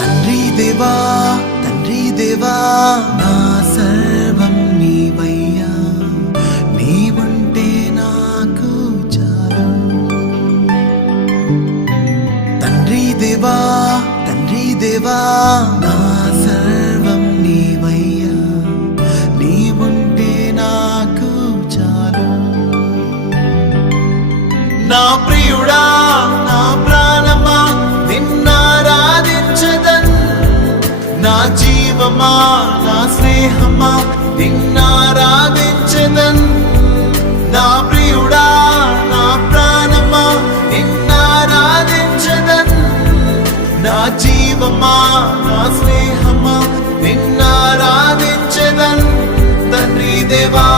తండ్రి దేవా నా సర్వం నీవయ్యా, నీవుంటే నాకు చాలు. తండ్రి దేవా నా సర్వం నీవయ్యా, నీవుంటే నాకు చాలు. నా ప్రియుడా నా ప్రాణమా నిన్నారాధించదన్, నా జీవమా నా స్నేహమా నిన్నారాధించదన్. నా ప్రియుడా నా ప్రాణమా నిన్నారాధించదన్, నా జీవమా నా స్నేహమా నిన్నారాధించదన్. తండ్రి దేవా